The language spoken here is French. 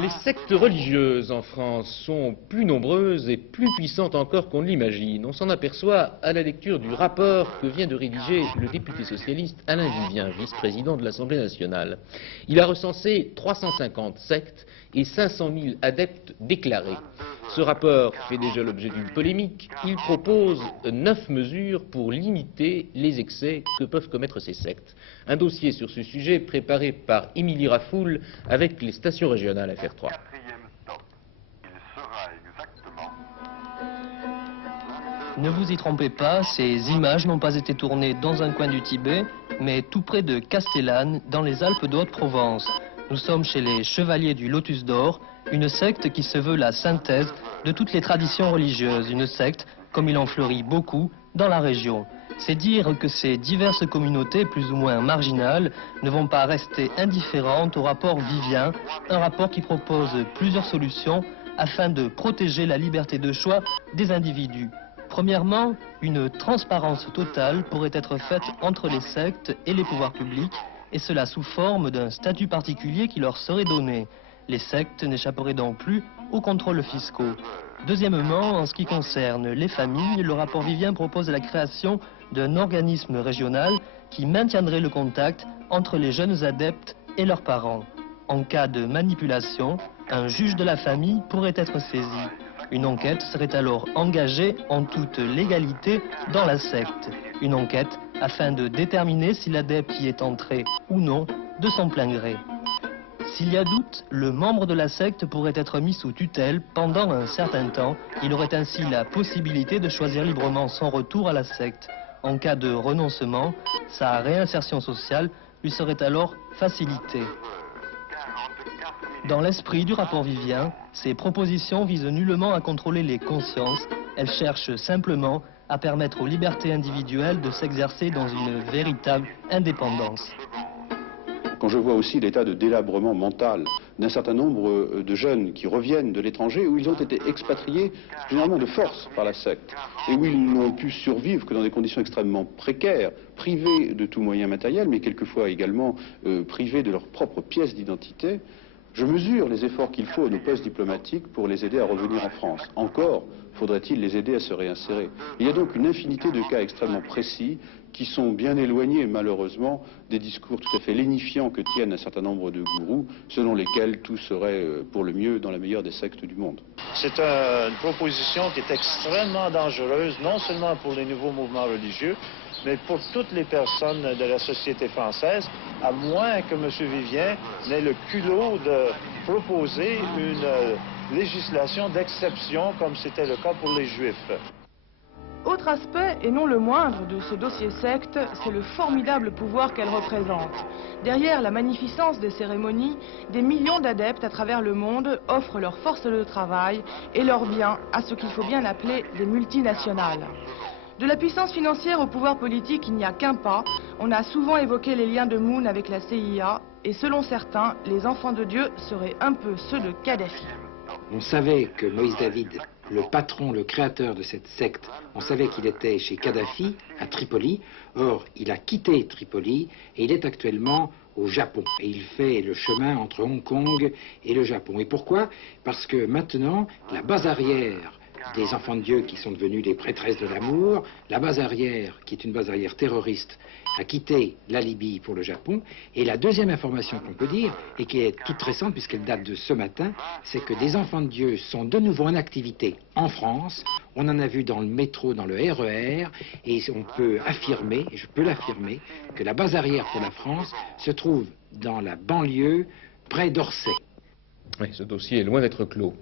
Les sectes religieuses en France sont plus nombreuses et plus puissantes encore qu'on ne l'imagine. On s'en aperçoit à la lecture du rapport que vient de rédiger le député socialiste Alain Vivien, vice-président de l'Assemblée nationale. Il a recensé 350 sectes et 500 000 adeptes déclarés. Ce rapport fait déjà l'objet d'une polémique. Il propose 9 mesures pour limiter les excès que peuvent commettre ces sectes. Un dossier sur ce sujet préparé par Émilie Rafoul avec les stations régionales FR3. Ne vous y trompez pas, ces images n'ont pas été tournées dans un coin du Tibet, mais tout près de Castellane, dans les Alpes de Haute-Provence. Nous sommes chez les Chevaliers du Lotus d'Or, une secte qui se veut la synthèse de toutes les traditions religieuses, une secte, comme il en fleurit beaucoup, dans la région. C'est dire que ces diverses communautés, plus ou moins marginales, ne vont pas rester indifférentes au rapport Vivien, un rapport qui propose plusieurs solutions afin de protéger la liberté de choix des individus. Premièrement, une transparence totale pourrait être faite entre les sectes et les pouvoirs publics, et cela sous forme d'un statut particulier qui leur serait donné. Les sectes n'échapperaient donc plus aux contrôles fiscaux. Deuxièmement, en ce qui concerne les familles, le rapport Vivien propose la création d'un organisme régional qui maintiendrait le contact entre les jeunes adeptes et leurs parents. En cas de manipulation, un juge de la famille pourrait être saisi. Une enquête serait alors engagée en toute légalité dans la secte. Une enquête afin de déterminer si l'adepte y est entré ou non de son plein gré. S'il y a doute, le membre de la secte pourrait être mis sous tutelle pendant un certain temps. Il aurait ainsi la possibilité de choisir librement son retour à la secte. En cas de renoncement, sa réinsertion sociale lui serait alors facilitée. Dans l'esprit du rapport Vivien, ces propositions visent nullement à contrôler les consciences. Elles cherchent simplement à permettre aux libertés individuelles de s'exercer dans une véritable indépendance. Quand je vois aussi l'état de délabrement mental d'un certain nombre de jeunes qui reviennent de l'étranger, où ils ont été expatriés généralement de force par la secte, et où ils n'ont pu survivre que dans des conditions extrêmement précaires, privés de tout moyen matériel, mais quelquefois également privés de leurs propres pièces d'identité, je mesure les efforts qu'il faut à nos postes diplomatiques pour les aider à revenir en France. Encore faudrait-il les aider à se réinsérer. Il y a donc une infinité de cas extrêmement précis qui sont bien éloignés, malheureusement, des discours tout à fait lénifiants que tiennent un certain nombre de gourous, selon lesquels tout serait pour le mieux dans la meilleure des sectes du monde. C'est une proposition qui est extrêmement dangereuse, non seulement pour les nouveaux mouvements religieux, mais pour toutes les personnes de la société française, à moins que M. Vivien n'ait le culot de proposer une législation d'exception, comme c'était le cas pour les Juifs. Autre aspect, et non le moindre, de ce dossier secte, c'est le formidable pouvoir qu'elle représente. Derrière la magnificence des cérémonies, des millions d'adeptes à travers le monde offrent leur force de travail et leurs biens à ce qu'il faut bien appeler des multinationales. De la puissance financière au pouvoir politique, il n'y a qu'un pas. On a souvent évoqué les liens de Moon avec la CIA, et selon certains, les enfants de Dieu seraient un peu ceux de Kadhafi. On savait que Moïse David, le patron, le créateur de cette secte, on savait qu'il était chez Kadhafi, à Tripoli. Or, il a quitté Tripoli et il est actuellement au Japon. Et il fait le chemin entre Hong Kong et le Japon. Et pourquoi? Parce que maintenant, la base arrière des enfants de Dieu qui sont devenus les prêtresses de l'amour, la base arrière, qui est une base arrière terroriste, a quitté la Libye pour le Japon. Et la deuxième information qu'on peut dire, et qui est toute récente puisqu'elle date de ce matin, c'est que des enfants de Dieu sont de nouveau en activité en France. On en a vu dans le métro, dans le RER, et on peut affirmer, et je peux l'affirmer, que la base arrière pour la France se trouve dans la banlieue, près d'Orsay. Oui, ce dossier est loin d'être clos.